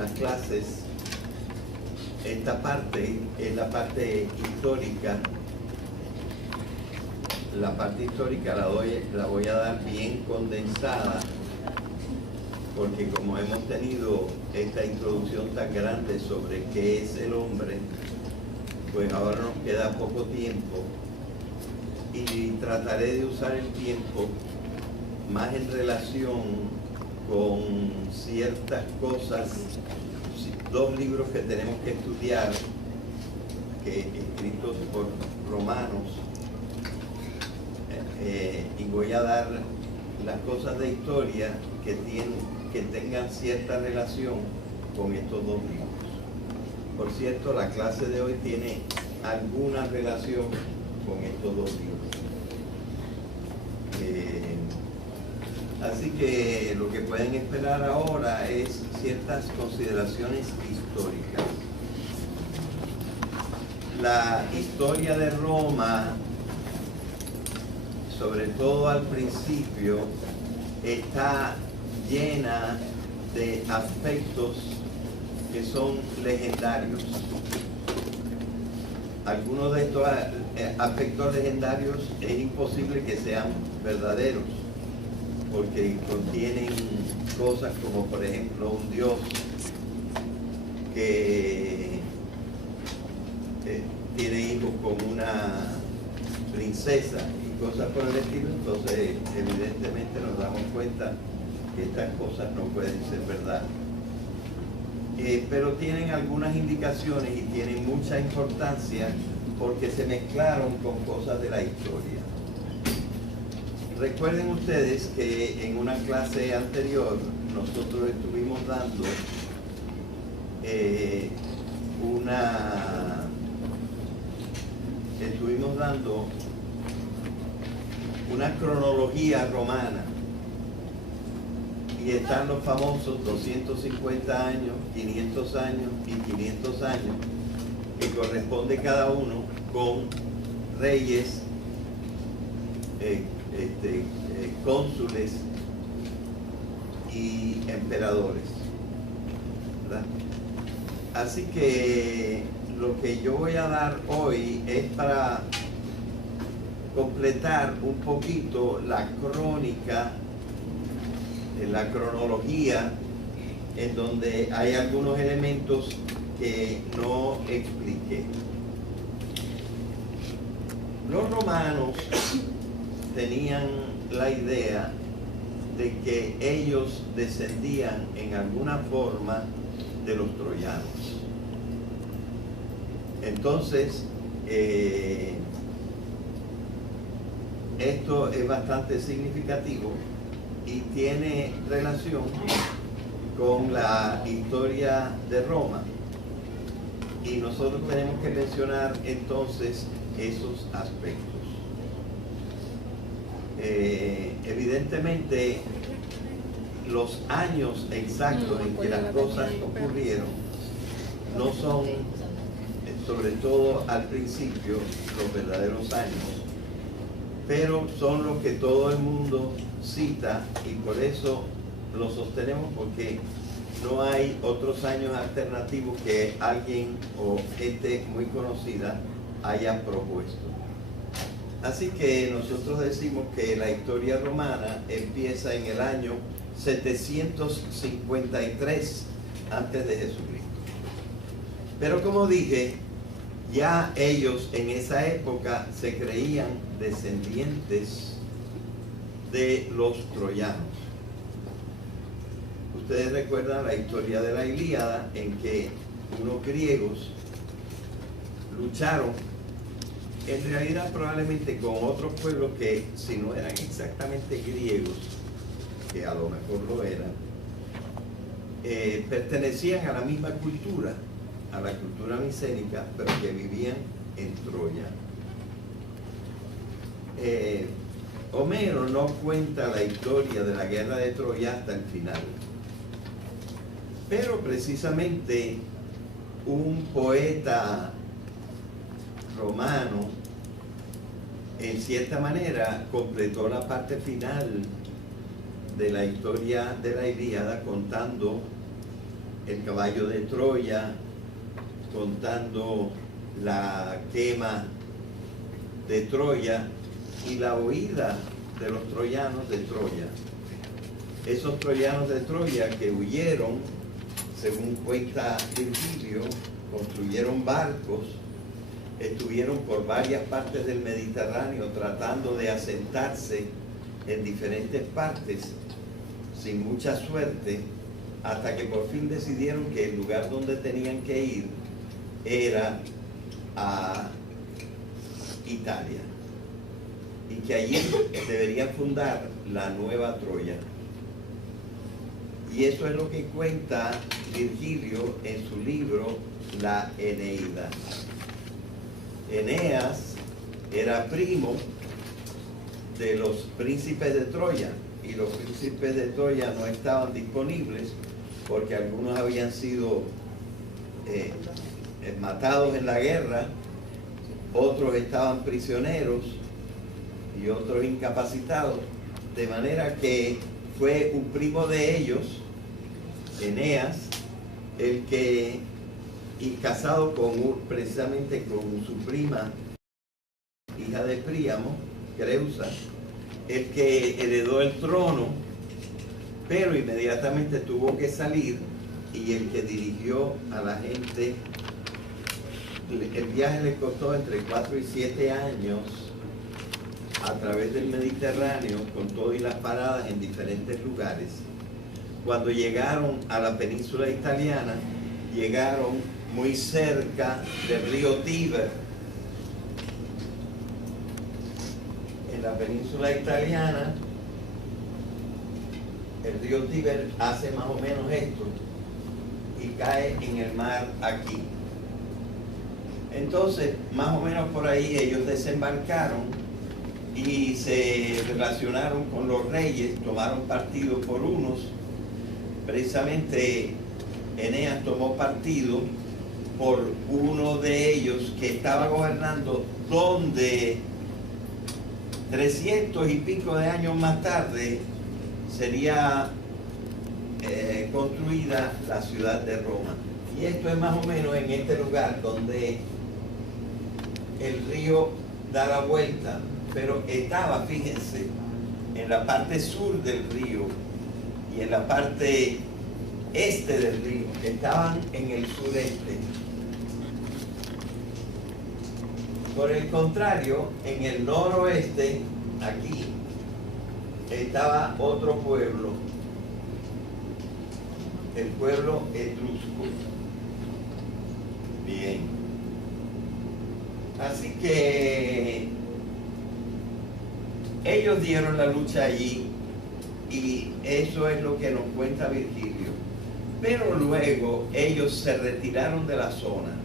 las clases, esta parte es la parte histórica. La parte histórica la voy a dar bien condensada, porque como hemos tenido esta introducción tan grande sobre qué es el hombre, pues ahora nos queda poco tiempo y trataré de usar el tiempo más en relación con ciertas cosas, dos libros que tenemos que estudiar, escritos por romanos, y voy a dar las cosas de historia que tengan cierta relación con estos dos libros. Por cierto, la clase de hoy tiene alguna relación con estos dos libros. Así que lo que pueden esperar ahora es ciertas consideraciones históricas. La historia de Roma, sobre todo al principio, está llena de aspectos que son legendarios. Algunos de estos aspectos legendarios es imposible que sean verdaderos, porque contienen cosas como, por ejemplo, un dios que tiene hijos con una princesa y cosas por el estilo. Entonces evidentemente nos damos cuenta que estas cosas no pueden ser verdad, pero tienen algunas indicaciones y tienen mucha importancia porque se mezclaron con cosas de la historia. Recuerden ustedes que en una clase anterior nosotros estuvimos dando una cronología romana, y están los famosos 250 años, 500 años y 500 años, que corresponde cada uno con reyes, cónsules y emperadores, ¿verdad? Así que lo que yo voy a dar hoy es para completar un poquito la crónica, la cronología, en donde hay algunos elementos que no expliqué. Los romanos tenían la idea de que ellos descendían en alguna forma de los troyanos. Entonces, esto es bastante significativo y tiene relación con la historia de Roma. Y nosotros tenemos que mencionar entonces esos aspectos. Evidentemente, los años exactos en que las cosas ocurrieron no son, sobre todo al principio, los verdaderos años, pero son los que todo el mundo cita, y por eso lo sostenemos, porque no hay otros años alternativos que alguien o gente muy conocida haya propuesto. Así que nosotros decimos que la historia romana empieza en el año 753 antes de Jesucristo. Pero como dije, ya ellos en esa época se creían descendientes de los troyanos. Ustedes recuerdan la historia de la Ilíada, en que unos griegos lucharon, en realidad probablemente con otros pueblos que, si no eran exactamente griegos, que a lo mejor lo eran, pertenecían a la misma cultura, a la cultura micénica, pero que vivían en Troya. Homero no cuenta la historia de la guerra de Troya hasta el final, pero precisamente un poeta romano, en cierta manera, completó la parte final de la historia de la Ilíada contando el caballo de Troya, contando la quema de Troya y la huida de los troyanos de Troya. Esos troyanos de Troya que huyeron, según cuenta Virgilio, construyeron barcos, estuvieron por varias partes del Mediterráneo tratando de asentarse en diferentes partes sin mucha suerte, hasta que por fin decidieron que el lugar donde tenían que ir era a Italia y que allí deberían fundar la nueva Troya. Y eso es lo que cuenta Virgilio en su libro La Eneida. Eneas era primo de los príncipes de Troya, y los príncipes de Troya no estaban disponibles porque algunos habían sido matados en la guerra, otros estaban prisioneros y otros incapacitados, de manera que fue un primo de ellos, Eneas, el que, y casado precisamente con su prima, hija de Príamo, Creusa, el que heredó el trono, pero inmediatamente tuvo que salir, y el que dirigió a la gente. El viaje le costó entre 4 y 7 años a través del Mediterráneo, con todo y las paradas en diferentes lugares. Cuando llegaron a la península italiana, llegaron muy cerca del río Tíber. En la península italiana, el río Tíber hace más o menos esto y cae en el mar aquí. Entonces, más o menos por ahí ellos desembarcaron y se relacionaron con los reyes, tomaron partido por unos. Precisamente Eneas tomó partido por uno de ellos que estaba gobernando donde 300 y pico de años más tarde sería construida la ciudad de Roma. Y esto es más o menos en este lugar donde el río da la vuelta, pero estaba, fíjense, en la parte sur del río y en la parte este del río, estaban en el sureste. Por el contrario, en el noroeste, aquí, estaba otro pueblo, el pueblo etrusco. Bien. Así que ellos dieron la lucha allí, y eso es lo que nos cuenta Virgilio. Pero luego ellos se retiraron de la zona,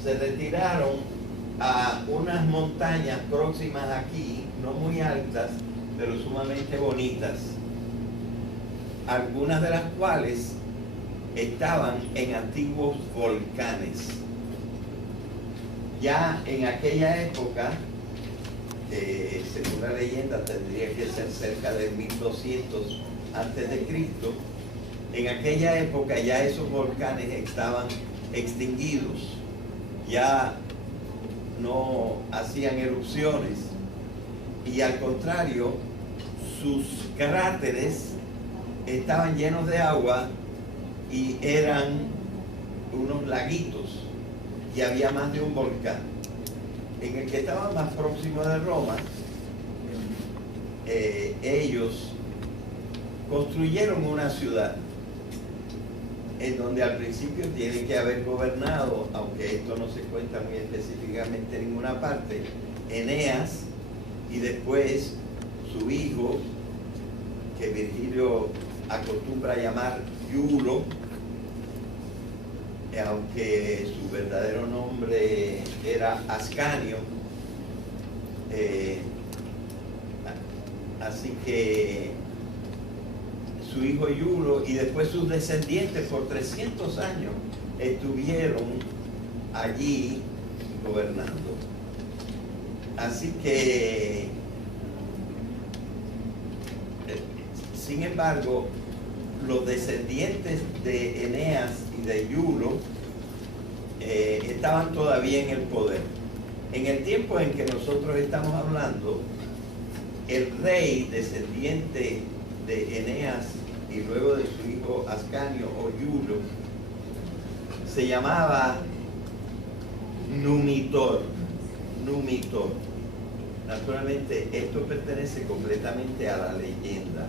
se retiraron a unas montañas próximas aquí, no muy altas, pero sumamente bonitas, algunas de las cuales estaban en antiguos volcanes. Ya en aquella época, según la leyenda, tendría que ser cerca de 1200 antes de Cristo. En aquella época ya esos volcanes estaban extinguidos, ya no hacían erupciones, y al contrario, sus cráteres estaban llenos de agua y eran unos laguitos, y había más de un volcán. En el que estaba más próximo de Roma, ellos construyeron una ciudad en donde al principio tiene que haber gobernado, aunque esto no se cuenta muy específicamente en ninguna parte, Eneas, y después su hijo, que Virgilio acostumbra llamar Iulo, aunque su verdadero nombre era Ascanio. Así que su hijo Iulo y después sus descendientes por 300 años estuvieron allí gobernando. Así que, sin embargo, los descendientes de Eneas y de Iulo estaban todavía en el poder. En el tiempo en que nosotros estamos hablando, el rey descendiente de Eneas y luego de su hijo Ascanio o Iulo se llamaba Numitor. Naturalmente esto pertenece completamente a la leyenda.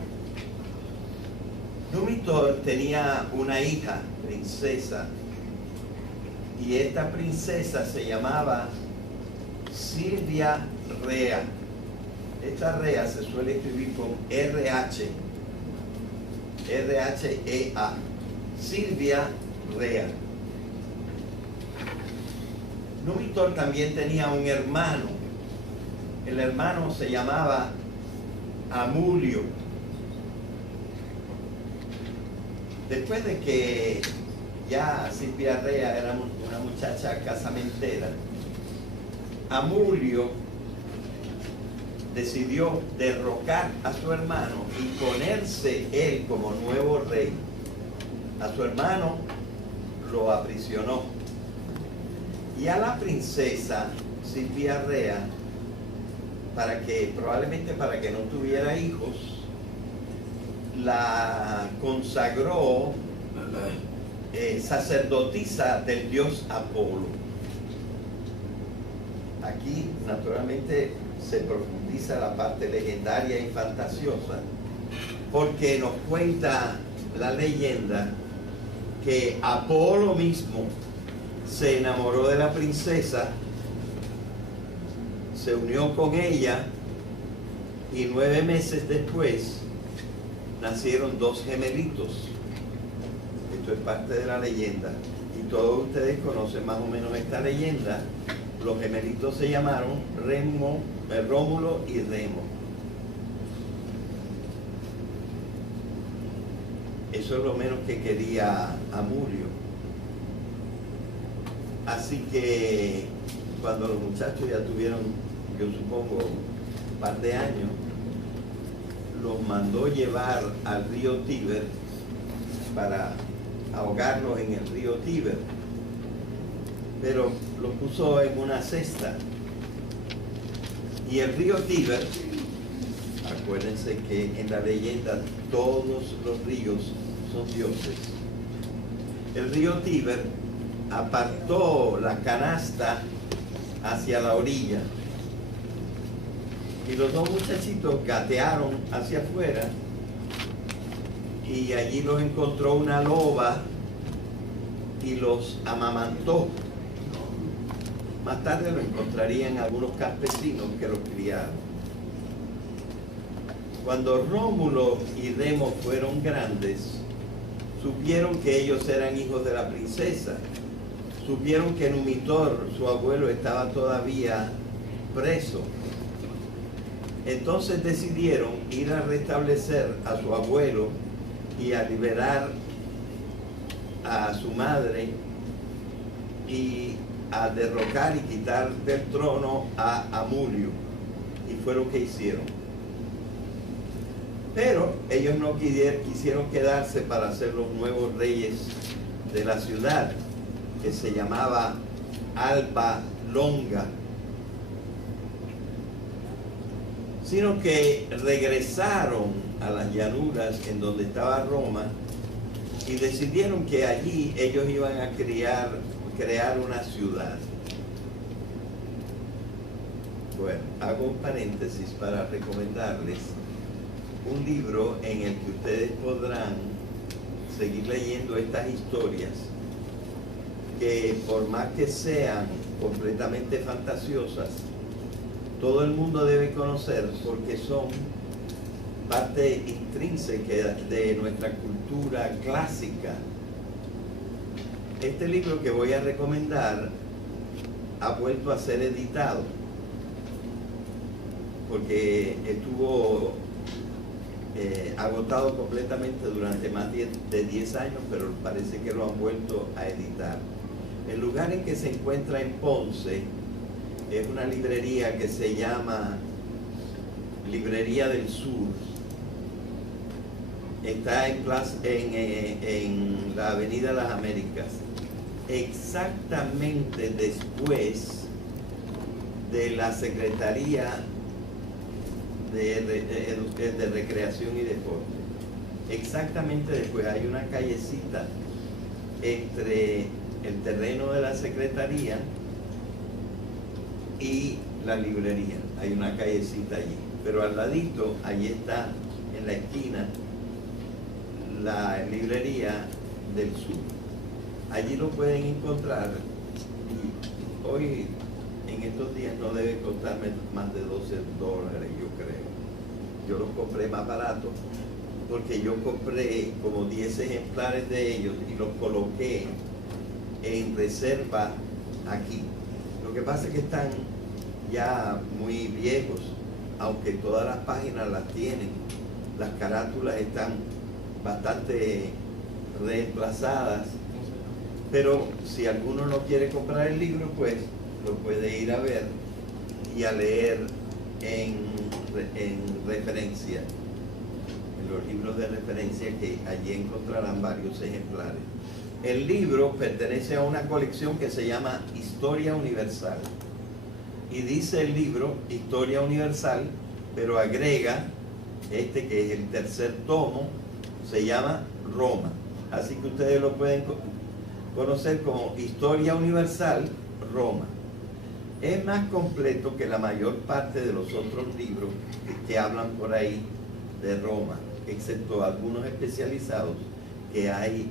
Numitor tenía una hija, princesa, y esta princesa se llamaba Silvia Rea. Esta Rea se suele escribir con RH, R-H-E-A, Silvia Rea. Numitor también tenía un hermano. El hermano se llamaba Amulio. Después de que ya Silvia Rea era una muchacha casamentera, Amulio decidió derrocar a su hermano y ponerse él como nuevo rey. A su hermano lo aprisionó. Y a la princesa Silvia Rea, probablemente para que no tuviera hijos, la consagró sacerdotisa del dios Apolo. Aquí, naturalmente, se profundiza la parte legendaria y fantasiosa, porque nos cuenta la leyenda que Apolo mismo se enamoró de la princesa, se unió con ella y 9 meses después nacieron 2 gemelitos. Esto es parte de la leyenda y todos ustedes conocen más o menos esta leyenda. Los gemelitos se llamaron Rómulo y Remo. Eso es lo menos que quería Amulio. Así que cuando los muchachos ya tuvieron, yo supongo, un par de años, los mandó llevar al río Tíber para ahogarlos en el río Tíber, pero los puso en una cesta. Y el río Tíber, acuérdense que en la leyenda todos los ríos son dioses. El río Tíber apartó la canasta hacia la orilla y los 2 muchachitos gatearon hacia afuera y allí los encontró una loba y los amamantó. Más tarde lo encontrarían algunos campesinos que los criaron. Cuando Rómulo y Remo fueron grandes, supieron que ellos eran hijos de la princesa. Supieron que Numitor, su abuelo, estaba todavía preso. Entonces decidieron ir a restablecer a su abuelo y a liberar a su madre y a derrocar y quitar del trono a Amulio. Y fue lo que hicieron. Pero ellos no quisieron quedarse para ser los nuevos reyes de la ciudad, que se llamaba Alba Longa, sino que regresaron a las llanuras en donde estaba Roma y decidieron que allí ellos iban a crear una ciudad. Bueno, hago un paréntesis para recomendarles un libro en el que ustedes podrán seguir leyendo estas historias que, por más que sean completamente fantasiosas, todo el mundo debe conocer porque son parte intrínseca de nuestra cultura clásica. Este libro que voy a recomendar ha vuelto a ser editado porque estuvo agotado completamente durante más de 10 años, pero parece que lo han vuelto a editar. El lugar en que se encuentra en Ponce es una librería que se llama Librería del Sur. está en la Avenida Las Américas, exactamente después de la Secretaría de Recreación y Deporte. Exactamente después hay una callecita entre el terreno de la Secretaría y la librería. Hay una callecita allí, pero al ladito, allí está en la esquina la librería del sur. Allí lo pueden encontrar y hoy, en estos días, no debe costarme más de $12, yo creo. Yo los compré más barato porque yo compré como 10 ejemplares de ellos y los coloqué en reserva aquí. Lo que pasa es que están ya muy viejos, aunque todas las páginas las tienen, las carátulas están bastante reemplazadas, pero si alguno no quiere comprar el libro, pues lo puede ir a ver y a leer en referencia, en los libros de referencia, que allí encontrarán varios ejemplares. El libro pertenece a una colección que se llama Historia Universal, y dice el libro Historia Universal, pero agrega que es el tercer tomo, se llama Roma, así que ustedes lo pueden conocer como Historia Universal Roma. Es más completo que la mayor parte de los otros libros que hablan por ahí de Roma, excepto algunos especializados que hay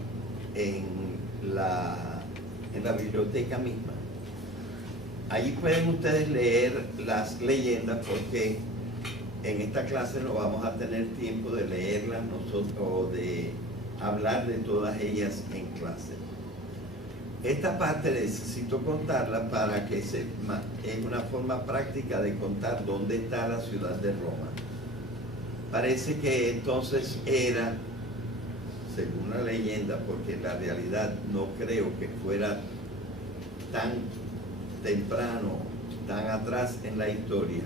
en la biblioteca misma. Allí pueden ustedes leer las leyendas, porque en esta clase no vamos a tener tiempo de leerlas nosotros o de hablar de todas ellas en clase. Esta parte necesito contarla para que es una forma práctica de contar dónde está la ciudad de Roma. Parece que entonces era, según la leyenda, porque en la realidad no creo que fuera tan temprano, tan atrás en la historia,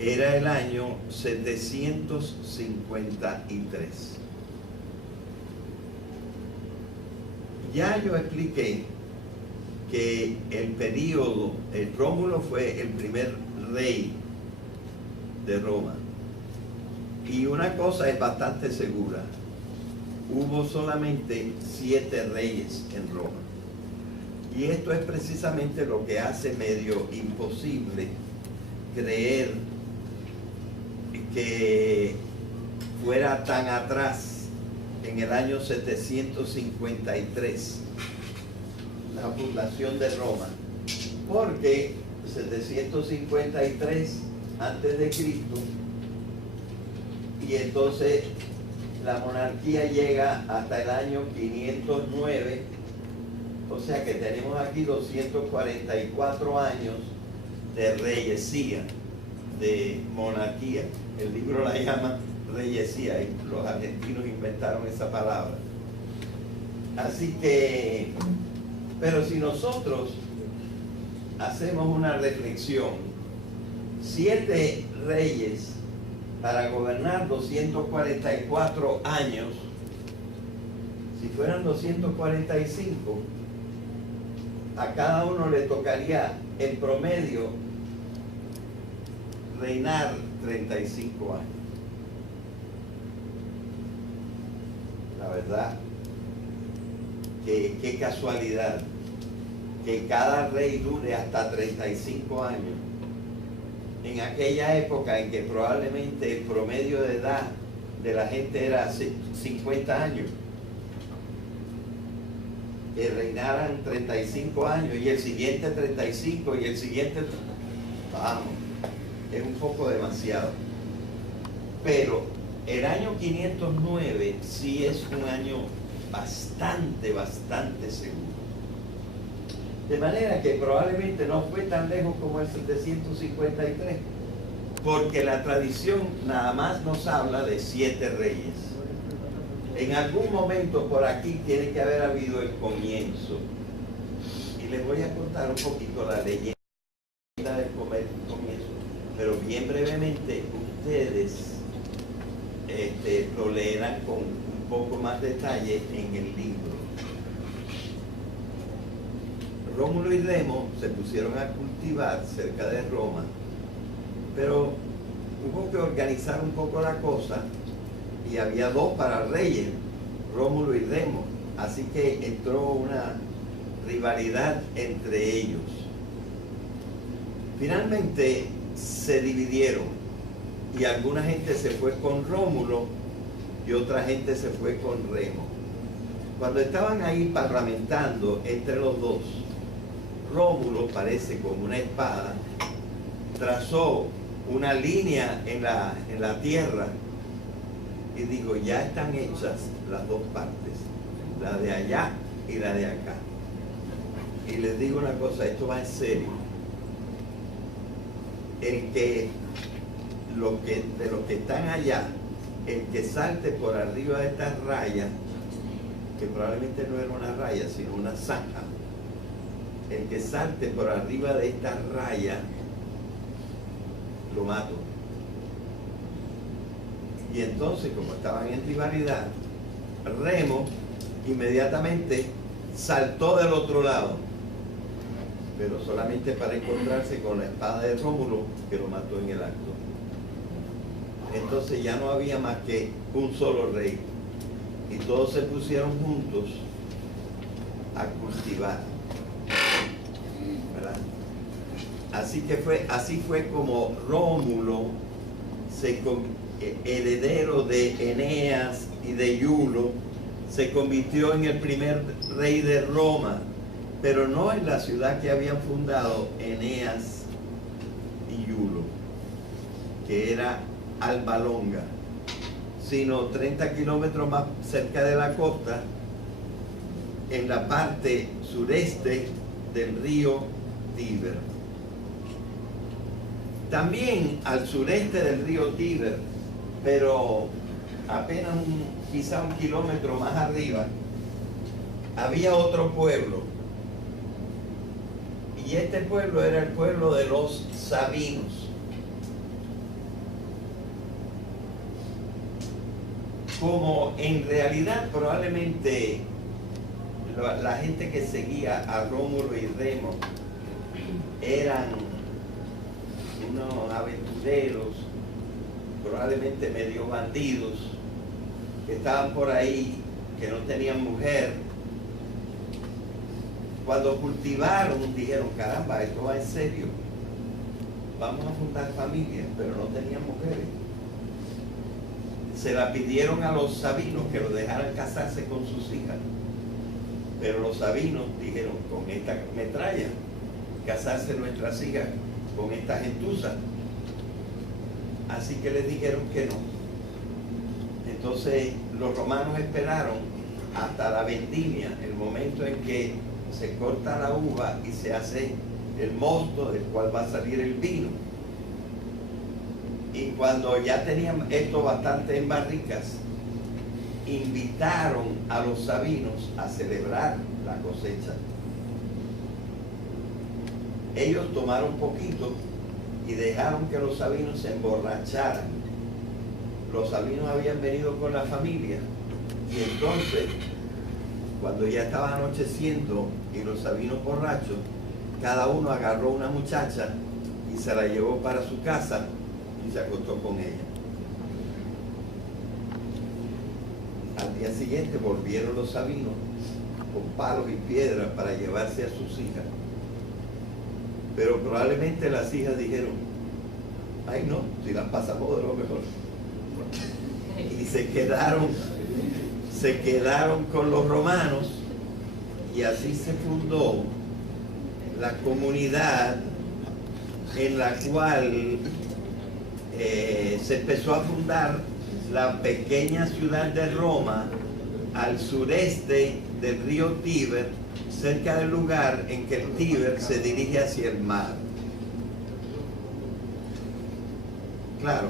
era el año 753. Ya yo expliqué que Rómulo fue el primer rey de Roma. Y una cosa es bastante segura: hubo solamente 7 reyes en Roma. Y esto es precisamente lo que hace medio imposible creer que fuera tan atrás, en el año 753, la fundación de Roma, porque 753 antes de Cristo, y entonces la monarquía llega hasta el año 509, o sea que tenemos aquí 244 años de reyesía, de monarquía. El libro la llama reyesía, y los argentinos inventaron esa palabra. Así que, pero si nosotros hacemos una reflexión, 7 reyes para gobernar 244 años, si fueran 245, a cada uno le tocaría en promedio reinar 35 años. La verdad, que qué casualidad que cada rey dure hasta 35 años. En aquella época en que probablemente el promedio de edad de la gente era 50 años, que reinaran 35 años y el siguiente 35 y el siguiente, vamos, es un poco demasiado. Pero el año 509 sí es un año bastante seguro. De manera que probablemente no fue tan lejos como el 753, porque la tradición nada más nos habla de 7 reyes. En algún momento por aquí tiene que haber habido el comienzo. Y les voy a contar un poquito la leyenda del comienzo, pero bien brevemente ustedes lo leerán con poco más detalle en el libro. Rómulo y Remo se pusieron a cultivar cerca de Roma, pero hubo que organizar un poco la cosa y había dos para reyes, Rómulo y Remo, así que entró una rivalidad entre ellos. Finalmente se dividieron y alguna gente se fue con Rómulo y otra gente se fue con Remo. Cuando estaban ahí parlamentando entre los dos, Rómulo, parece como una espada, trazó una línea en la tierra y dijo: ya están hechas las dos partes, la de allá y la de acá. Y les digo una cosa, esto va en serio. De los que están allá, el que salte por arriba de estas rayas, que probablemente no era una raya, sino una zanja, el que salte por arriba de estas rayas, lo mato. Y entonces, como estaban en rivalidad, Remo inmediatamente saltó del otro lado, pero solamente para encontrarse con la espada de Rómulo, que lo mató en el acto. Entonces ya no había más que un solo rey, y todos se pusieron juntos a cultivar, ¿verdad? Así fue como Rómulo, heredero de Eneas y de Iulo, se convirtió en el primer rey de Roma, pero no en la ciudad que habían fundado Eneas y Iulo, que era Alba Longa, sino 30 kilómetros más cerca de la costa, en la parte sureste del río Tíber. También al sureste del río Tíber, pero apenas quizá un kilómetro más arriba, había otro pueblo. Y este pueblo era el pueblo de los Sabinos. Como en realidad probablemente la gente que seguía a Rómulo y Remo eran unos aventureros, probablemente medio bandidos, que estaban por ahí, que no tenían mujer. Cuando cultivaron, dijeron: caramba, esto va en serio, vamos a fundar familias, pero no tenían mujeres. Se la pidieron a los sabinos que lo dejaran casarse con sus hijas, pero los sabinos dijeron: con esta metralla, casarse nuestras hijas con esta gentuza. Así que les dijeron que no. Entonces los romanos esperaron hasta la vendimia, el momento en que se corta la uva y se hace el mosto del cual va a salir el vino. Y cuando ya tenían esto bastante en barricas, invitaron a los sabinos a celebrar la cosecha. Ellos tomaron poquito y dejaron que los sabinos se emborracharan. Los sabinos habían venido con la familia, y entonces, cuando ya estaba anocheciendo y los sabinos borrachos, cada uno agarró una muchacha y se la llevó para su casa y se acostó con ella. Al día siguiente volvieron los sabinos con palos y piedras para llevarse a sus hijas. Pero probablemente las hijas dijeron: ay no, si las pasamos de lo mejor. Y se quedaron con los romanos, y así se fundó la comunidad en la cual se empezó a fundar la pequeña ciudad de Roma al sureste del río Tíber, cerca del lugar en que el Tíber se dirige hacia el mar. Claro,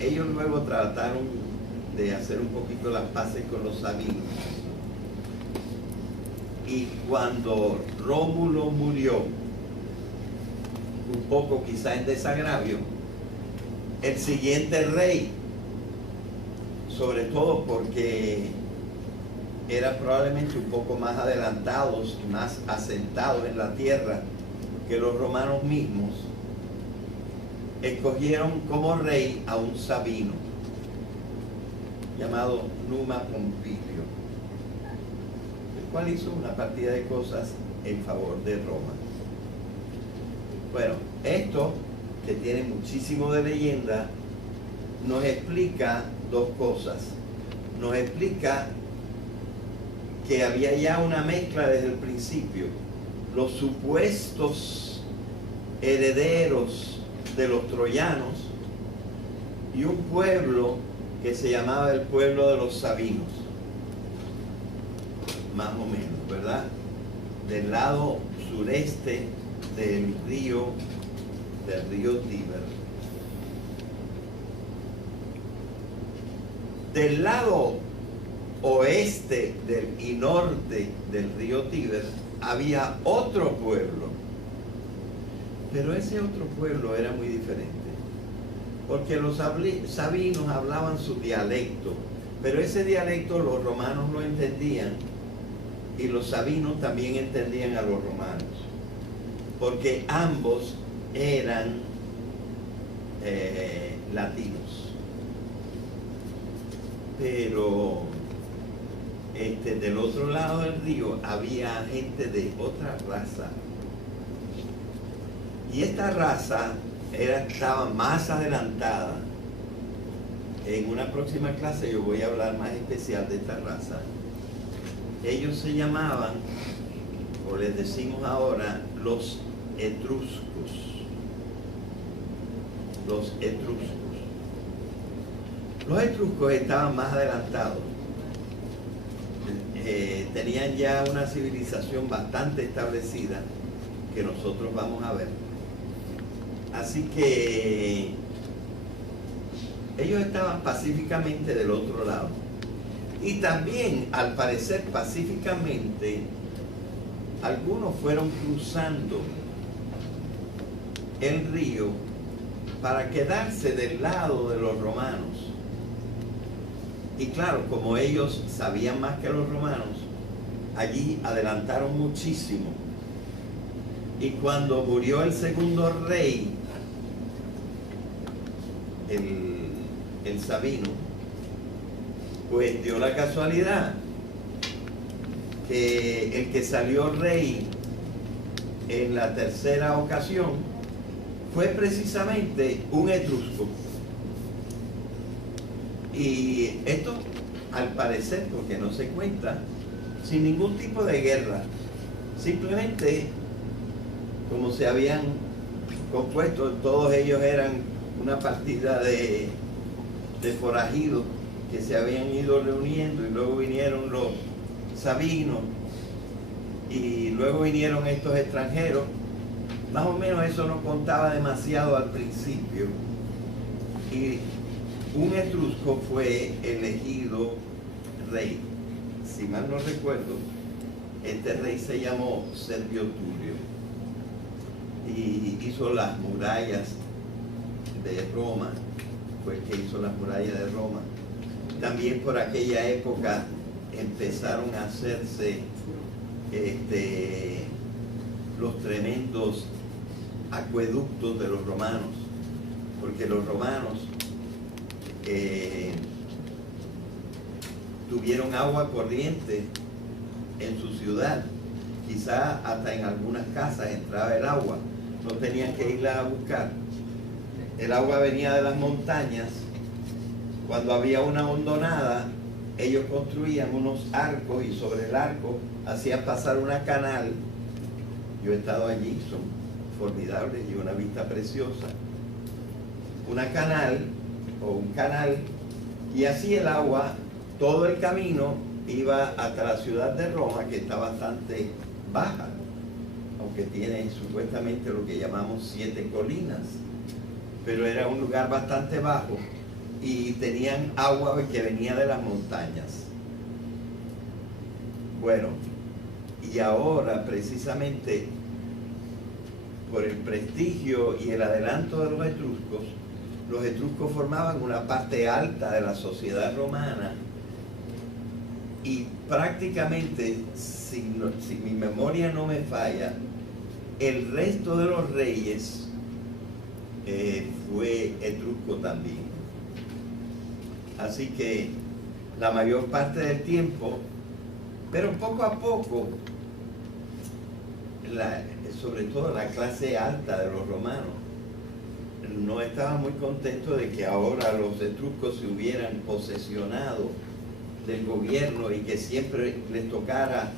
ellos luego trataron de hacer un poquito las paces con los sabinos. Y cuando Rómulo murió, un poco quizá en desagravio, el siguiente rey sobre todo porque eran probablemente un poco más adelantados y más asentados en la tierra que los romanos mismos, escogieron como rey a un sabino llamado Numa Pompilio, el cual hizo una partida de cosas en favor de Roma. Bueno, esto, que tiene muchísimo de leyenda, nos explica dos cosas. Nos explica que había ya una mezcla desde el principio. Los supuestos herederos de los troyanos y un pueblo que se llamaba el pueblo de los sabinos, más o menos, ¿verdad? Del lado sureste del río Tíber. Del lado oeste y norte del río Tíber había otro pueblo, pero ese otro pueblo era muy diferente, porque los sabinos hablaban su dialecto, pero ese dialecto los romanos lo entendían y los sabinos también entendían a los romanos, porque ambos eran latinos. Pero del otro lado del río había gente de otra raza, y esta raza estaba más adelantada. En una próxima clase yo voy a hablar más especial de esta raza. Ellos se llamaban, o les decimos ahora, los etruscos. Los etruscos. Los etruscos estaban más adelantados. Tenían ya una civilización bastante establecida que nosotros vamos a ver. Así que ellos estaban pacíficamente del otro lado. Y también, al parecer pacíficamente, algunos fueron cruzando el río para quedarse del lado de los romanos. Y claro, como ellos sabían más que los romanos, allí adelantaron muchísimo. Y cuando murió el segundo rey, el sabino, pues dio la casualidad que el que salió rey en la tercera ocasión fue precisamente un etrusco. Y esto, al parecer, porque no se cuenta, sin ningún tipo de guerra, simplemente como se habían compuesto, todos ellos eran una partida de forajidos que se habían ido reuniendo, y luego vinieron los sabinos y luego vinieron estos extranjeros. Más o menos eso no contaba demasiado al principio, y un etrusco fue elegido rey. Si mal no recuerdo, este rey se llamó Servio Tulio y hizo las murallas de Roma. Fue el que hizo las murallas de Roma. También por aquella época empezaron a hacerse los tremendos acueductos de los romanos, porque los romanos tuvieron agua corriente en su ciudad. Quizá hasta en algunas casas entraba el agua, no tenían que irla a buscar. El agua venía de las montañas. Cuando había una hondonada, ellos construían unos arcos y sobre el arco hacían pasar una canal. Yo he estado allí, son formidables y una vista preciosa. Una canal o un canal, y así el agua, todo el camino iba hasta la ciudad de Roma, que está bastante baja, aunque tiene supuestamente lo que llamamos 7 colinas, pero era un lugar bastante bajo y tenían agua que venía de las montañas. Bueno, y ahora precisamente por el prestigio y el adelanto de los etruscos, los etruscos formaban una parte alta de la sociedad romana y prácticamente, si mi memoria no me falla, el resto de los reyes fue etrusco también. Así que la mayor parte del tiempo, pero poco a poco, sobre todo la clase alta de los romanos, no estaba muy contento de que ahora los etruscos se hubieran posesionado del gobierno y que siempre les tocara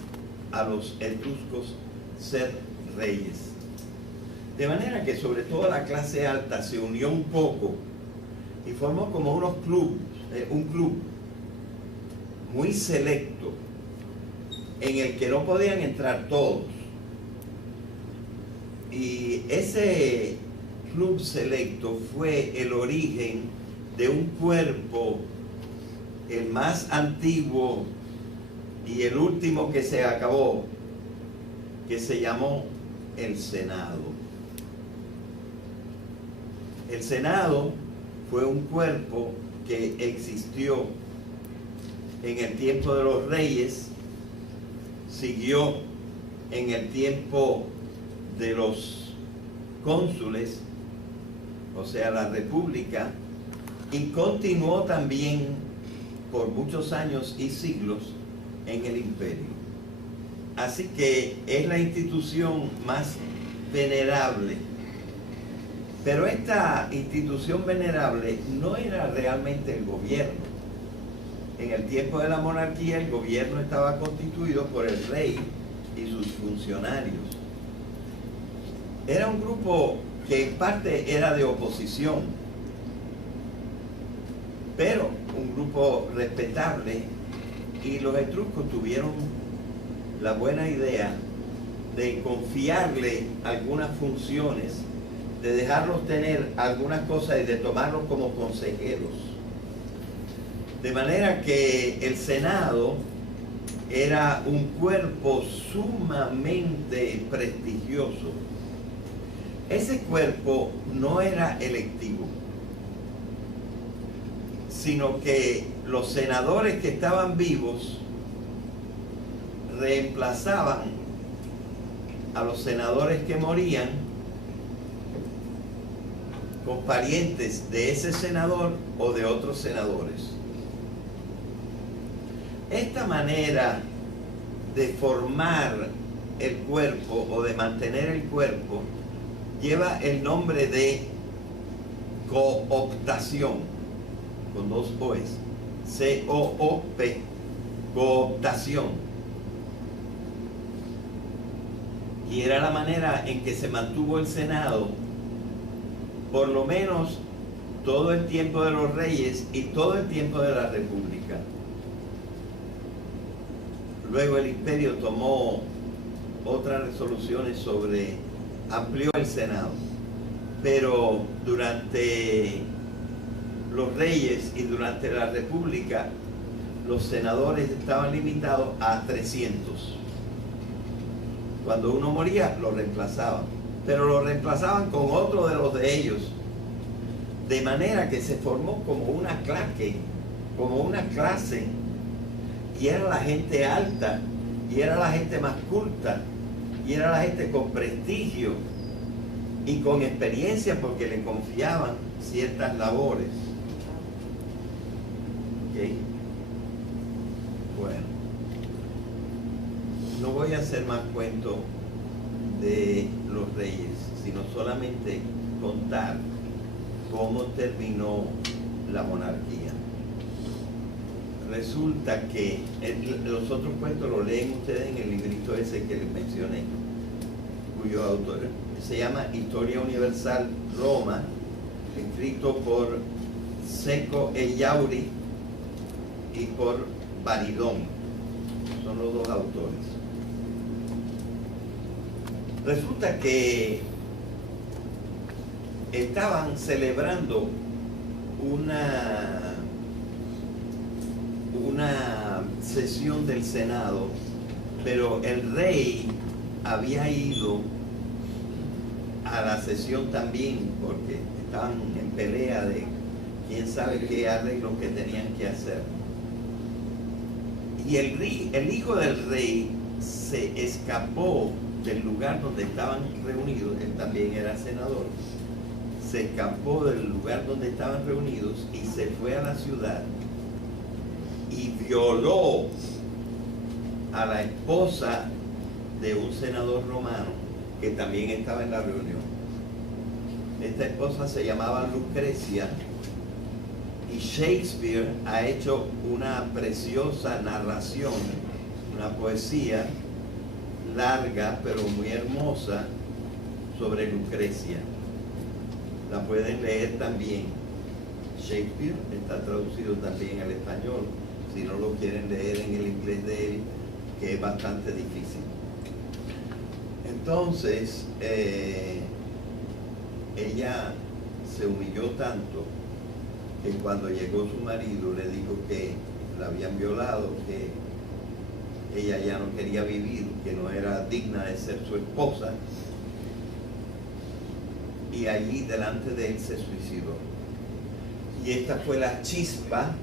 a los etruscos ser reyes. De manera que sobre todo la clase alta se unió un poco y formó como unos clubes, un club muy selecto en el que no podían entrar todos. Y ese club selecto fue el origen de un cuerpo, el más antiguo y el último que se acabó, que se llamó el Senado. El Senado fue un cuerpo que existió en el tiempo de los reyes, siguió en el tiempo de los cónsules, o sea, la república, y continuó también por muchos años y siglos en el imperio. Así que es la institución más venerable. Pero esta institución venerable no era realmente el gobierno. En el tiempo de la monarquía el gobierno estaba constituido por el rey y sus funcionarios. Era un grupo que en parte era de oposición, pero un grupo respetable, y los etruscos tuvieron la buena idea de confiarle algunas funciones, de dejarlos tener algunas cosas y de tomarlos como consejeros. De manera que el Senado era un cuerpo sumamente prestigioso. Ese cuerpo no era electivo, sino que los senadores que estaban vivos reemplazaban a los senadores que morían con parientes de ese senador o de otros senadores. Esta manera de formar el cuerpo o de mantener el cuerpo lleva el nombre de cooptación, con dos O's, C-O-O-P, cooptación. Y era la manera en que se mantuvo el Senado por lo menos todo el tiempo de los reyes y todo el tiempo de la República. Luego el imperio tomó otras resoluciones sobre, amplió el Senado, pero durante los reyes y durante la República los senadores estaban limitados a 300. Cuando uno moría lo reemplazaban, pero lo reemplazaban con otro de los de ellos, de manera que se formó como una clase, y era la gente alta, y era la gente más culta, y era la gente con prestigio y con experiencia, porque le confiaban ciertas labores. ¿Okay? Bueno, no voy a hacer más cuento de los reyes, sino solamente contar cómo terminó la monarquía. Resulta que los otros cuentos los leen ustedes en el librito ese que les mencioné, cuyo autor se llama Historia Universal Roma, escrito por Seco Ellauri y por Baridón. Son los dos autores. Resulta que estaban celebrando una sesión del Senado, pero el rey había ido a la sesión también porque estaban en pelea de quién sabe qué arreglos que tenían que hacer. Y el hijo del rey se escapó del lugar donde estaban reunidos, él también era senador, se escapó del lugar donde estaban reunidos y se fue a la ciudad y violó a la esposa de un senador romano que también estaba en la reunión. Esta esposa se llamaba Lucrecia y Shakespeare ha hecho una preciosa narración, una poesía larga pero muy hermosa sobre Lucrecia. La pueden leer también. Shakespeare está traducido también al español, si no lo quieren leer en el inglés de él, que es bastante difícil. Entonces, ella se humilló tanto que cuando llegó su marido le dijo que la habían violado, que ella ya no quería vivir, que no era digna de ser su esposa, y allí delante de él se suicidó. Y esta fue la chispa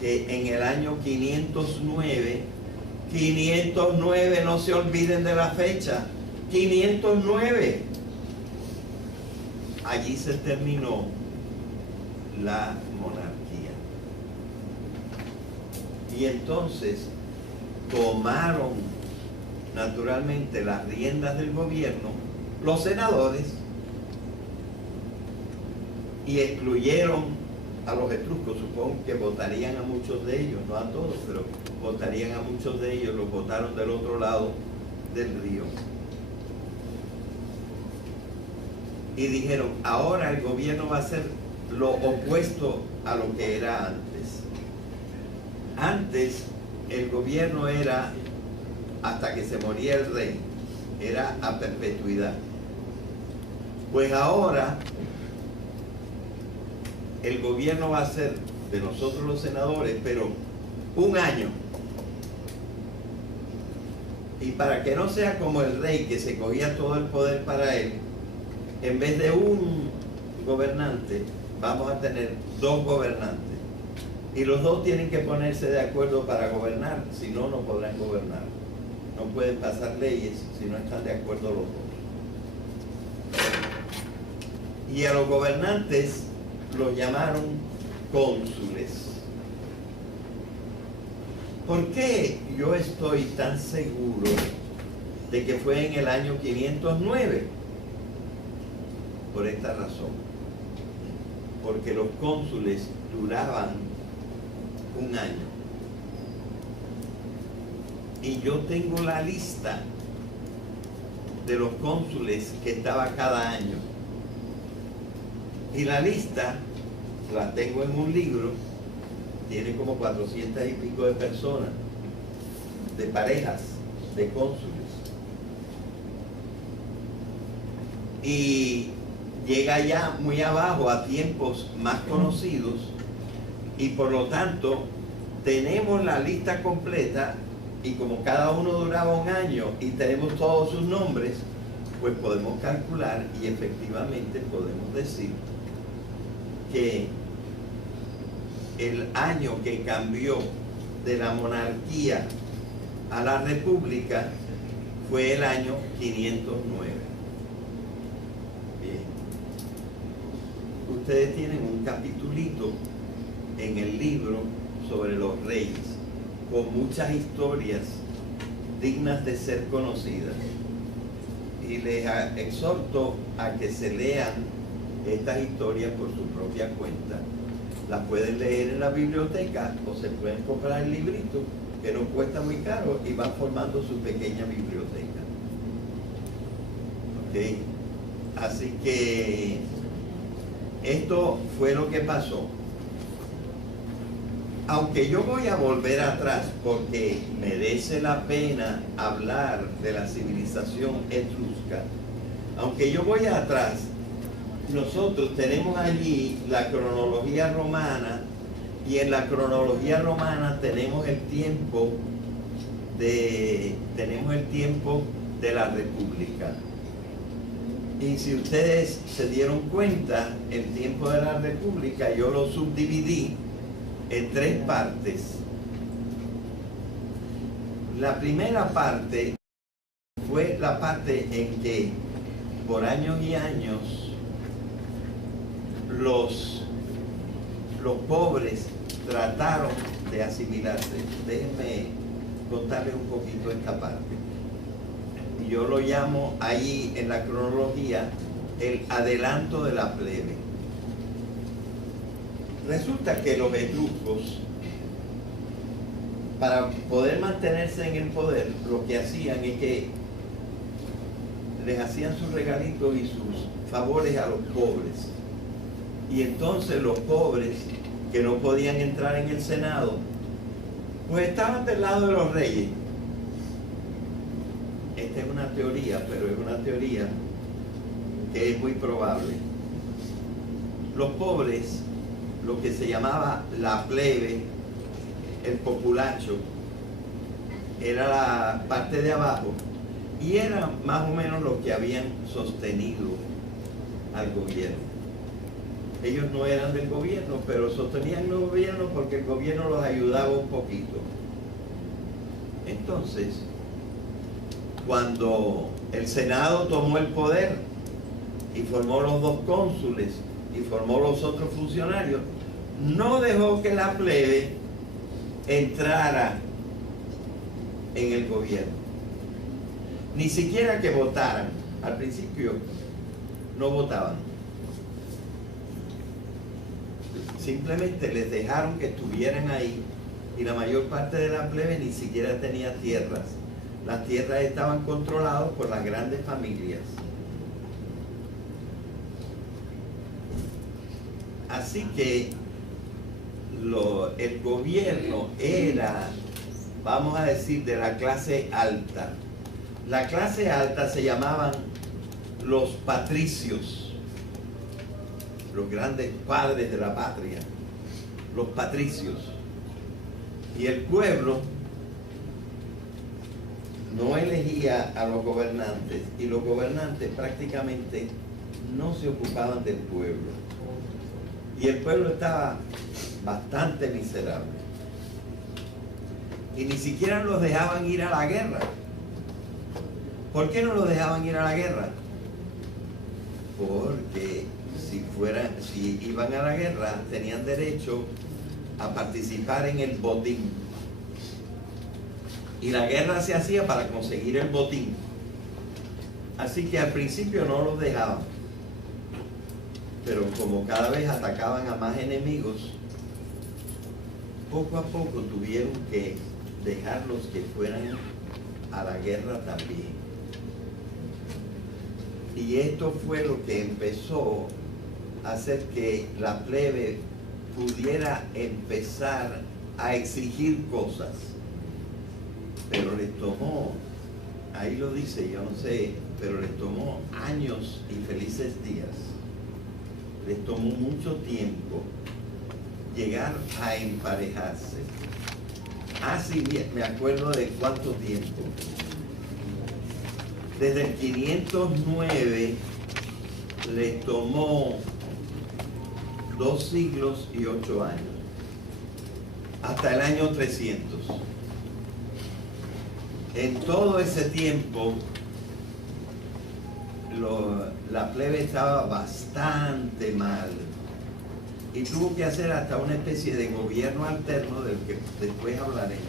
que en el año 509, no se olviden de la fecha, 509, allí se terminó la monarquía. Y entonces tomaron naturalmente las riendas del gobierno los senadores y excluyeron a los etruscos. Supongo que votarían a muchos de ellos, no a todos, pero votarían a muchos de ellos, los votaron del otro lado del río. Y dijeron, ahora el gobierno va a ser lo opuesto a lo que era antes. Antes el gobierno era hasta que se moría el rey, era a perpetuidad. Pues ahora el gobierno va a ser de nosotros los senadores, pero un año. Y para que no sea como el rey que se cogía todo el poder para él, en vez de un gobernante, vamos a tener dos gobernantes. Y los dos tienen que ponerse de acuerdo para gobernar, si no, no podrán gobernar. No pueden pasar leyes si no están de acuerdo los dos. Y a los gobernantes los llamaron cónsules. ¿Por qué yo estoy tan seguro de que fue en el año 509? Por esta razón. Porque los cónsules duraban un año. Y yo tengo la lista de los cónsules que estaba cada año. Y la lista la tengo en un libro, tiene como 400 y pico de personas, de parejas, de cónsules. Y llega ya muy abajo a tiempos más conocidos y por lo tanto tenemos la lista completa y como cada uno duraba un año y tenemos todos sus nombres, pues podemos calcular y efectivamente podemos decir que el año que cambió de la monarquía a la república fue el año 509. Bien. Ustedes tienen un capitulito en el libro sobre los reyes, con muchas historias dignas de ser conocidas. Y les exhorto a que se lean estas historias por su propia cuenta. Las pueden leer en la biblioteca o se pueden comprar el librito, que no cuesta muy caro, y van formando su pequeña biblioteca. ¿Ok? Así que esto fue lo que pasó. Aunque yo voy a volver atrás porque merece la pena hablar de la civilización etrusca, aunque yo voy atrás, nosotros tenemos allí la cronología romana y en la cronología romana tenemos el tiempo de la república. Y si ustedes se dieron cuenta, el tiempo de la República yo lo subdividí en 3 partes. La primera parte fue la parte en que por años y años los pobres trataron de asimilarse. Déjenme contarles un poquito esta parte. Yo lo llamo ahí en la cronología el adelanto de la plebe. Resulta que los etruscos, para poder mantenerse en el poder, lo que hacían es que les hacían sus regalitos y sus favores a los pobres. Y entonces los pobres, que no podían entrar en el Senado, pues estaban del lado de los reyes. Esta es una teoría, pero es una teoría que es muy probable. Los pobres, lo que se llamaba la plebe, el populacho, era la parte de abajo, y eran más o menos los que habían sostenido al gobierno. Ellos no eran del gobierno, pero sostenían el gobierno porque el gobierno los ayudaba un poquito. Entonces, cuando el Senado tomó el poder y formó los 2 cónsules y formó los otros funcionarios, no dejó que la plebe entrara en el gobierno, ni siquiera que votaran. Al principio no votaban, simplemente les dejaron que estuvieran ahí, y la mayor parte de la plebe ni siquiera tenía tierras. Las tierras estaban controladas por las grandes familias. Así que el gobierno era, vamos a decir, de la clase alta. La clase alta se llamaban los patricios, los grandes padres de la patria, los patricios. Y el pueblo no elegía a los gobernantes, y los gobernantes prácticamente no se ocupaban del pueblo. Y el pueblo estaba bastante miserable. Y ni siquiera los dejaban ir a la guerra. ¿Por qué no los dejaban ir a la guerra? Porque si iban a la guerra, tenían derecho a participar en el botín. Y la guerra se hacía para conseguir el botín. Así que al principio no los dejaban. Pero como cada vez atacaban a más enemigos, poco a poco tuvieron que dejarlos que fueran a la guerra también. Y esto fue lo que empezó a hacer que la plebe pudiera empezar a exigir cosas. Pero les tomó, ahí lo dice, yo no sé, pero les tomó años y felices días. Les tomó mucho tiempo llegar a emparejarse. Sí, me acuerdo de cuánto tiempo. Desde el 509 les tomó 2 siglos y 8 años, hasta el año 300. En todo ese tiempo, la plebe estaba bastante mal, y tuvo que hacer hasta una especie de gobierno alterno del que después hablaremos,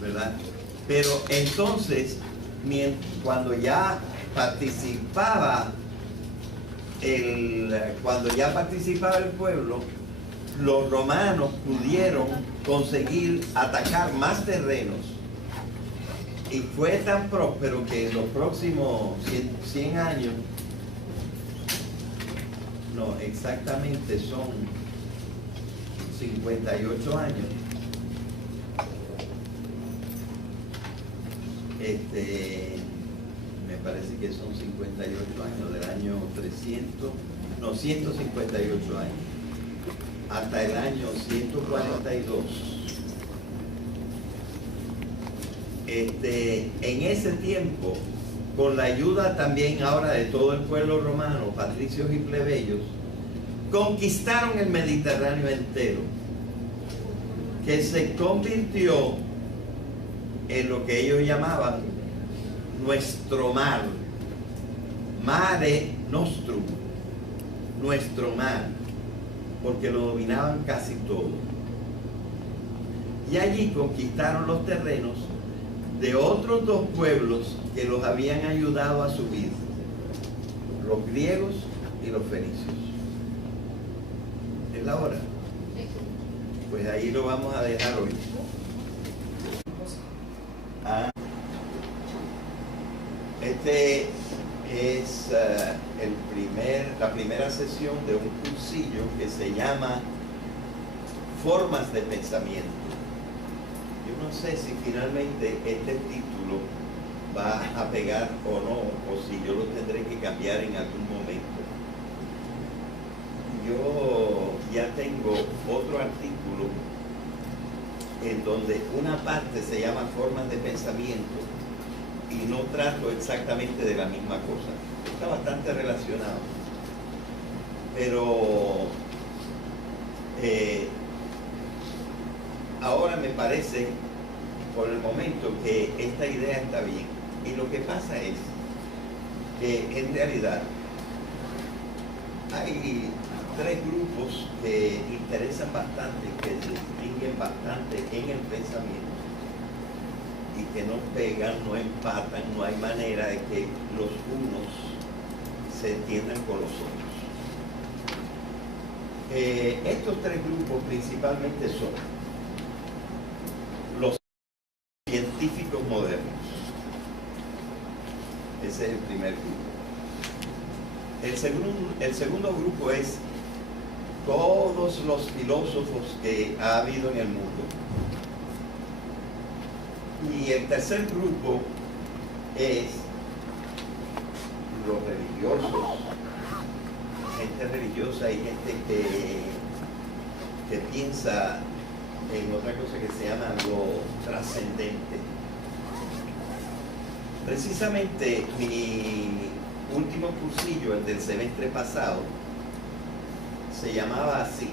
¿verdad? Pero entonces, cuando ya participaba el pueblo, los romanos pudieron conseguir atacar más terrenos, y fue tan próspero que en los próximos 100 años, no, exactamente son 58 años, me parece que son 58 años del año 158 años, hasta el año 142. En ese tiempo con la ayuda también ahora de todo el pueblo romano, patricios y plebeyos, conquistaron el Mediterráneo entero, que se convirtió en lo que ellos llamaban nuestro mar, Mare Nostrum, nuestro mar, porque lo dominaban casi todo. Y allí conquistaron los terrenos de otros dos pueblos que los habían ayudado a subir, los griegos y los fenicios. ¿Es la hora? Pues ahí lo vamos a dejar hoy. Este es la primera sesión de un cursillo que se llama Formas de Pensamiento. Yo no sé si finalmente este título va a pegar o no, o si yo lo tendré que cambiar en algún momento. Yo ya tengo otro artículo en donde una parte se llama Formas de Pensamiento y no trato exactamente de la misma cosa. Está bastante relacionado. Pero ahora me parece, por el momento, que esta idea está bien. Y lo que pasa es que en realidad hay tres grupos que interesan bastante, que se distinguen bastante en el pensamiento y que no pegan, no empatan, no hay manera de que los unos se entiendan con los otros. Estos tres grupos principalmente son los científicos modernos. Ese es el primer grupo. El segundo grupo es todos los filósofos que ha habido en el mundo. Y el tercer grupo es los religiosos, gente religiosa y gente que piensa en otra cosa que se llama lo trascendente. Precisamente mi último cursillo, el del semestre pasado, se llamaba así: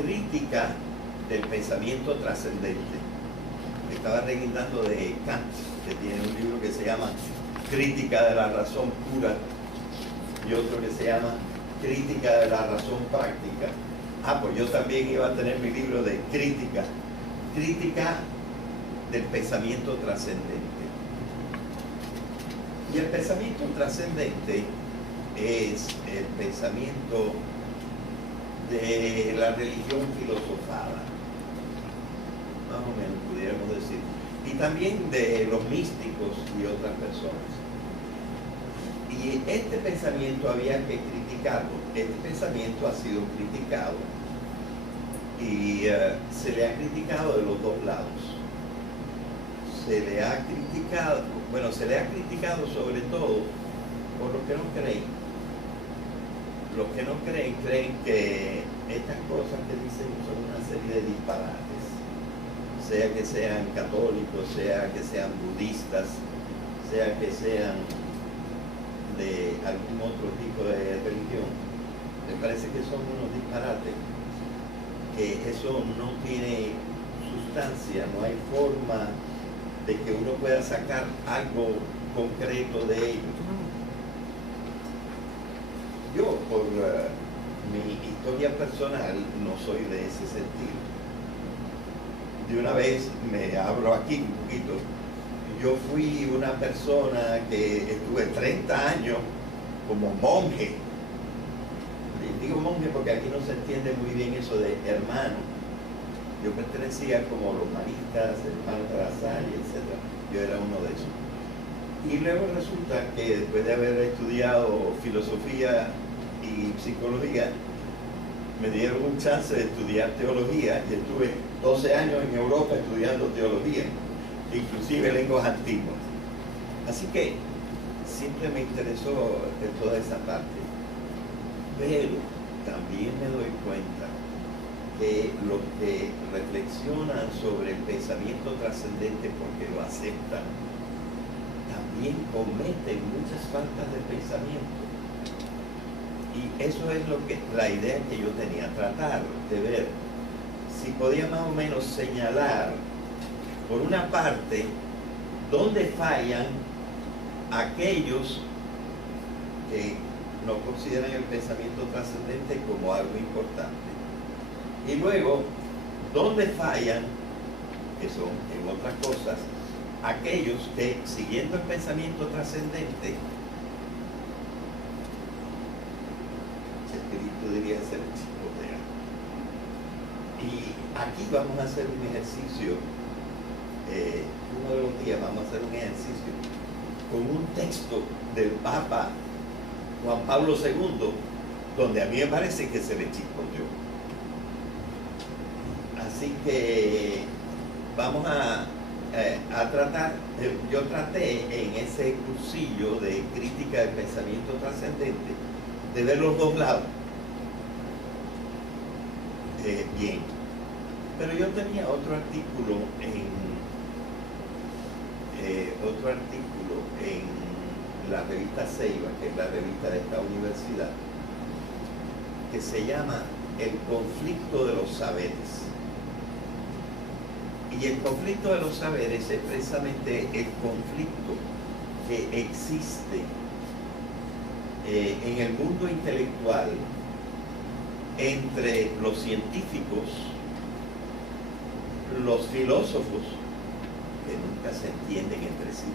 Crítica del Pensamiento Trascendente. Estaba reguindando de Kant, que tiene un libro que se llama Crítica de la Razón Pura y otro que se llama Crítica de la Razón Práctica. Pues yo también iba a tener mi libro de Crítica del Pensamiento Trascendente. Y el pensamiento trascendente es el pensamiento de la religión filosofada, más o menos pudiéramos decir, y también de los místicos y otras personas. Y este pensamiento había que criticarlo. Este pensamiento ha sido criticado y se le ha criticado de los dos lados. Se le ha criticado sobre todo por los que no creen. Los que no creen que estas cosas que dicen son una serie de disparates, sea que sean católicos, sea que sean budistas, sea que sean de algún otro tipo de religión. Me parece que son unos disparates, que eso no tiene sustancia, no hay forma de que uno pueda sacar algo concreto de ello. Yo, por mi historia personal, no soy de ese sentido. De una vez me abro aquí un poquito. Yo fui una persona que estuve 30 años como monje. Digo monje porque aquí no se entiende muy bien eso de hermano. Yo pertenecía como los maristas, hermanos de la Salle, etc. Yo era uno de esos. Y luego resulta que después de haber estudiado filosofía y psicología, me dieron un chance de estudiar teología y estuve 12 años en Europa estudiando teología, inclusive lenguas antiguas. Así que siempre me interesó toda esa parte. Pero también me doy cuenta que los que reflexionan sobre el pensamiento trascendente porque lo aceptan, también también cometen muchas faltas de pensamiento. Y eso es la idea que yo tenía, tratar de ver si podía más o menos señalar, por una parte, dónde fallan aquellos que no consideran el pensamiento trascendente como algo importante. Y luego, dónde fallan, que son en otras cosas, aquellos que, siguiendo el pensamiento trascendente, espíritu diría ser chicotea. Y aquí vamos a hacer un ejercicio, uno de los días vamos a hacer un ejercicio con un texto del Papa Juan Pablo II, donde a mí me parece que se le chispoteó. Así que vamos a tratar, yo traté en ese cursillo de crítica del pensamiento trascendente de ver los dos lados. Bien, pero yo tenía otro artículo en la revista Ceiba, que es la revista de esta universidad, que se llama El conflicto de los saberes. Y el conflicto de los saberes es precisamente el conflicto que existe en el mundo intelectual entre los científicos, los filósofos, que nunca se entienden entre sí.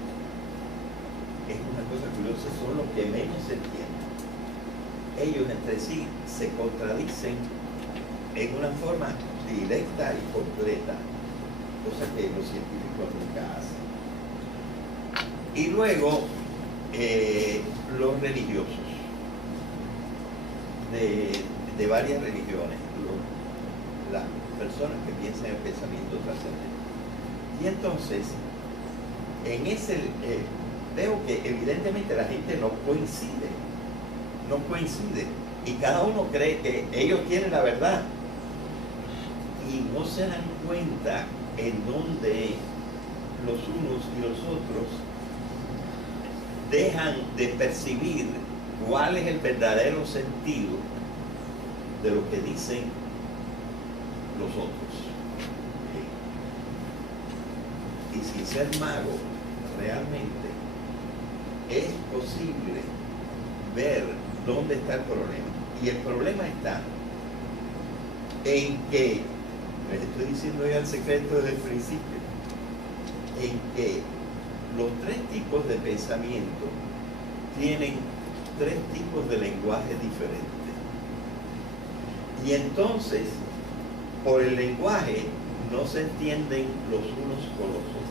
Es una cosa curiosa, son los que menos se entienden. Ellos entre sí se contradicen en una forma directa y completa, cosa que los científicos nunca hacen. Y luego, los religiosos de varias religiones, las personas que piensan en el pensamiento trascendente. Y entonces, en ese veo que evidentemente la gente no coincide, y cada uno cree que ellos tienen la verdad y no se dan cuenta en donde los unos y los otros dejan de percibir cuál es el verdadero sentido de lo que dicen los otros. Y sin ser mago, realmente es posible ver dónde está el problema. Y el problema está en que, les estoy diciendo ya el secreto desde el principio, en que los tres tipos de pensamiento tienen tres tipos de lenguaje diferentes. Y entonces, por el lenguaje, no se entienden los unos con los otros.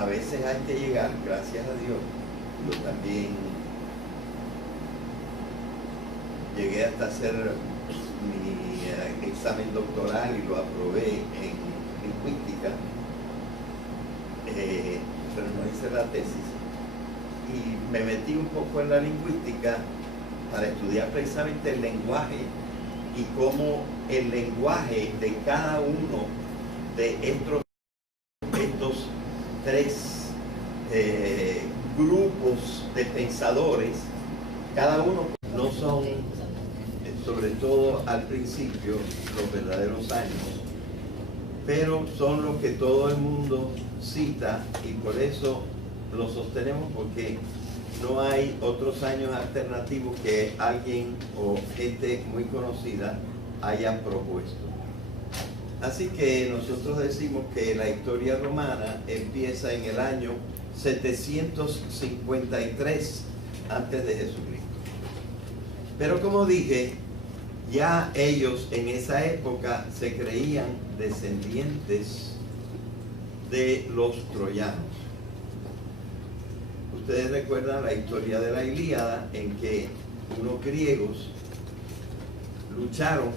A veces hay que llegar, gracias a Dios, yo también llegué hasta hacer mi examen doctoral y lo aprobé en lingüística, pero no hice la tesis. Y me metí un poco en la lingüística para estudiar precisamente el lenguaje y cómo el lenguaje de cada uno de estos tres grupos de pensadores, cada uno no son, sobre todo al principio, los verdaderos años, pero son los que todo el mundo cita y por eso lo sostenemos, porque no hay otros años alternativos que alguien o gente muy conocida haya propuesto. Así que nosotros decimos que la historia romana empieza en el año 753 antes de Jesucristo. Pero como dije, ya ellos en esa época se creían descendientes de los troyanos. Ustedes recuerdan la historia de la Ilíada, en que unos griegos lucharon,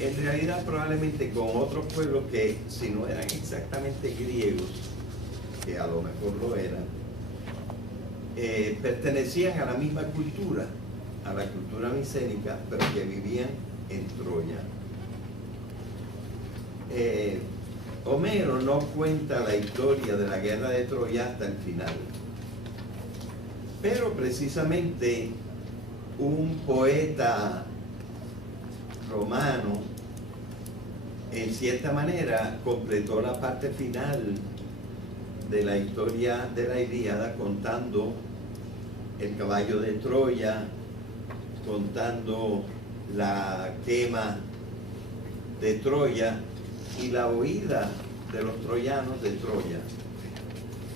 en realidad probablemente con otros pueblos que, si no eran exactamente griegos, que a lo mejor lo eran, pertenecían a la misma cultura, a la cultura micénica, pero que vivían en Troya. Homero no cuenta la historia de la guerra de Troya hasta el final, pero precisamente un poeta romano en cierta manera completó la parte final de la historia de la Ilíada contando el caballo de Troya, contando la quema de Troya y la huida de los troyanos de Troya.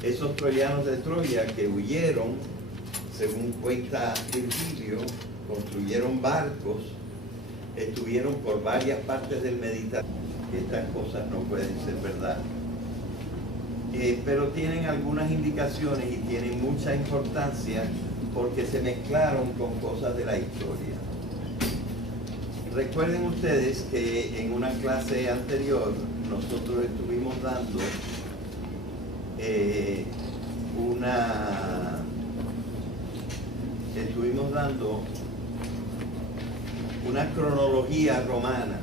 Esos troyanos de Troya que huyeron, según cuenta Virgilio, construyeron barcos, estuvieron por varias partes del Mediterráneo. Estas cosas no pueden ser verdad. Pero tienen algunas indicaciones y tienen mucha importancia porque se mezclaron con cosas de la historia. Recuerden ustedes que en una clase anterior nosotros estuvimos dando una cronología romana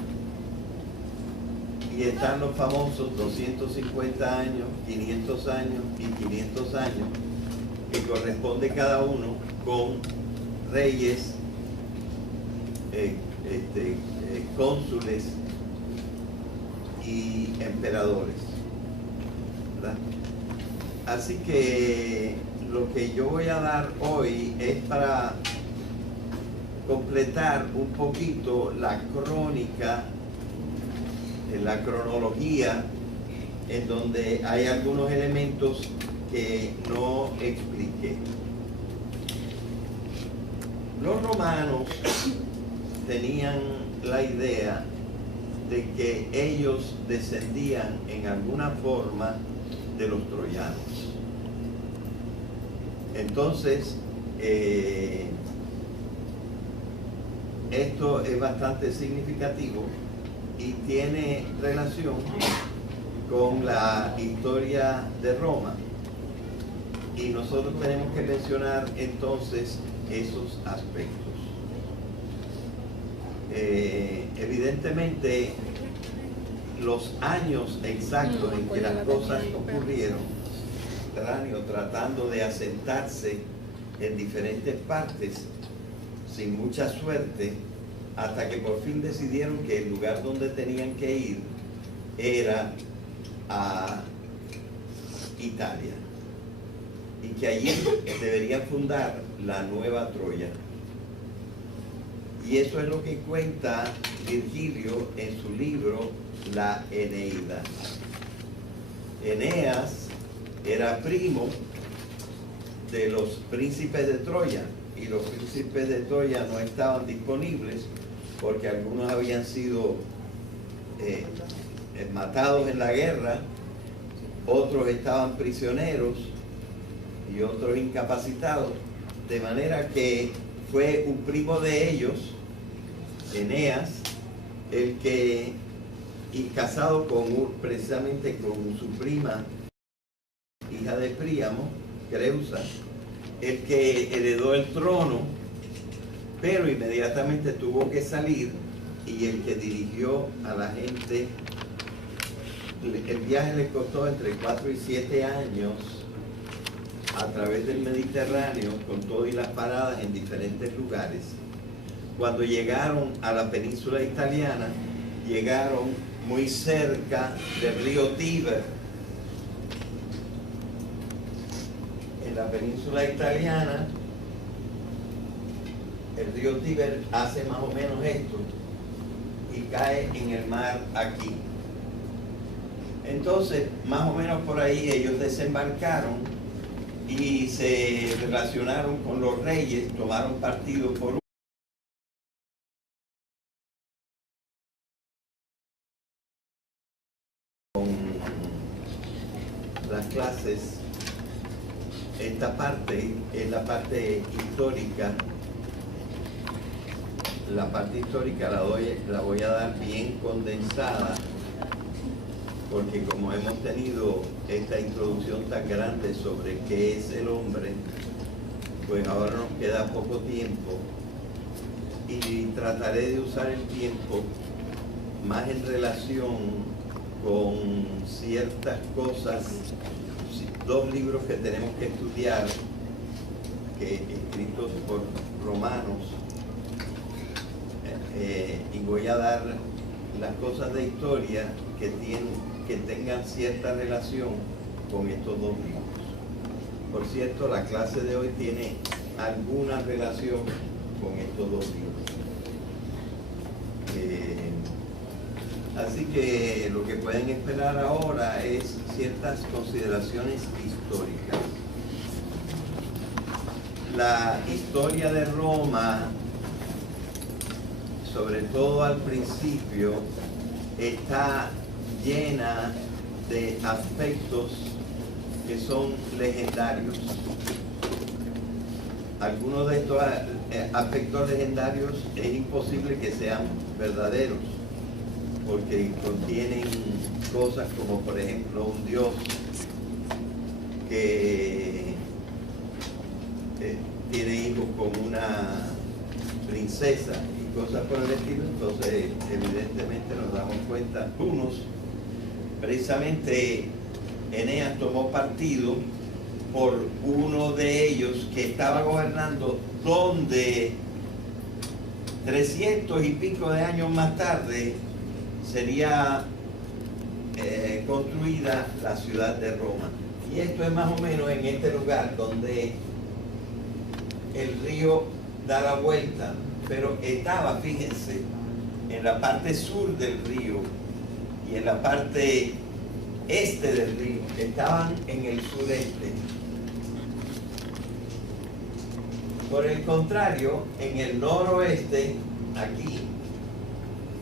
y están los famosos 250 años, 500 años y 500 años que corresponde cada uno con reyes, cónsules y emperadores, ¿verdad? Así que lo que yo voy a dar hoy es para completar un poquito la crónica, la cronología, en donde hay algunos elementos que no expliqué. Los romanos tenían la idea de que ellos descendían en alguna forma de los troyanos. Entonces, esto es bastante significativo y tiene relación con la historia de Roma. Y nosotros tenemos que mencionar entonces esos aspectos. Evidentemente, los años exactos en que las cosas ocurrieron, tratando de asentarse en diferentes partes, sin mucha suerte, hasta que por fin decidieron que el lugar donde tenían que ir era a Italia y que allí deberían fundar la nueva Troya. Y eso es lo que cuenta Virgilio en su libro La Eneida. Eneas era primo de los príncipes de Troya, y los príncipes de Troya no estaban disponibles porque algunos habían sido matados en la guerra, otros estaban prisioneros y otros incapacitados, de manera que fue un primo de ellos, Eneas, el que, y casado precisamente con su prima, hija de Príamo, Creusa, el que heredó el trono, pero inmediatamente tuvo que salir, y el que dirigió a la gente. El viaje les costó entre 4 y 7 años a través del Mediterráneo, con todo y las paradas en diferentes lugares. Cuando llegaron a la península italiana, llegaron muy cerca del río Tíber. En la península italiana, el río Tíber hace más o menos esto y cae en el mar aquí. Entonces, más o menos por ahí ellos desembarcaron y se relacionaron con los reyes, tomaron partido por las clases. Esta parte es la parte histórica. La parte histórica la voy a dar bien condensada, porque como hemos tenido esta introducción tan grande sobre qué es el hombre, pues ahora nos queda poco tiempo y trataré de usar el tiempo más en relación con ciertas cosas, dos libros que tenemos que estudiar, escritos por romanos, y voy a dar las cosas de historia que tengan cierta relación con estos dos libros. Por cierto, la clase de hoy tiene alguna relación con estos dos libros. Así que lo que pueden esperar ahora es ciertas consideraciones históricas. La historia de Roma, sobre todo al principio, está llena de aspectos que son legendarios. Algunos de estos aspectos legendarios es imposible que sean verdaderos, porque contienen cosas como, por ejemplo, un dios que tiene hijos con una princesa y cosas por el estilo. Entonces, evidentemente nos damos cuenta, precisamente Eneas tomó partido por uno de ellos que estaba gobernando donde 300 y pico de años más tarde sería construida la ciudad de Roma. Y esto es más o menos en este lugar donde el río da la vuelta, pero estaba, fíjense, en la parte sur del río y en la parte este del río, estaban en el sureste. Por el contrario, en el noroeste, aquí,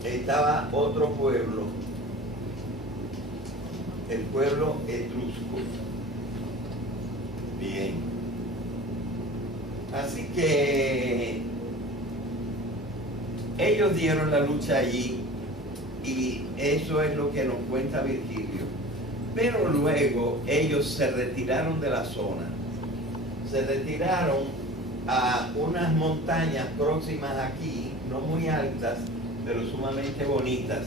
estaba otro pueblo, el pueblo etrusco. Bien. Así que ellos dieron la lucha allí y eso es lo que nos cuenta Virgilio. Pero luego ellos se retiraron de la zona, se retiraron a unas montañas próximas aquí, no muy altas, pero sumamente bonitas,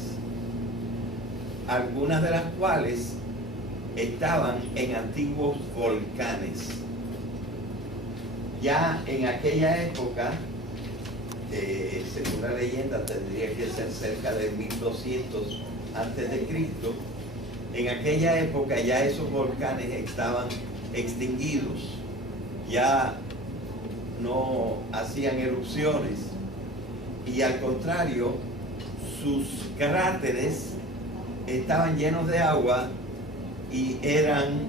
algunas de las cuales estaban en antiguos volcanes. Ya en aquella época, según la leyenda, tendría que ser cerca de 1200 antes de Cristo. En aquella época ya esos volcanes estaban extinguidos, ya no hacían erupciones, y al contrario, sus cráteres estaban llenos de agua y eran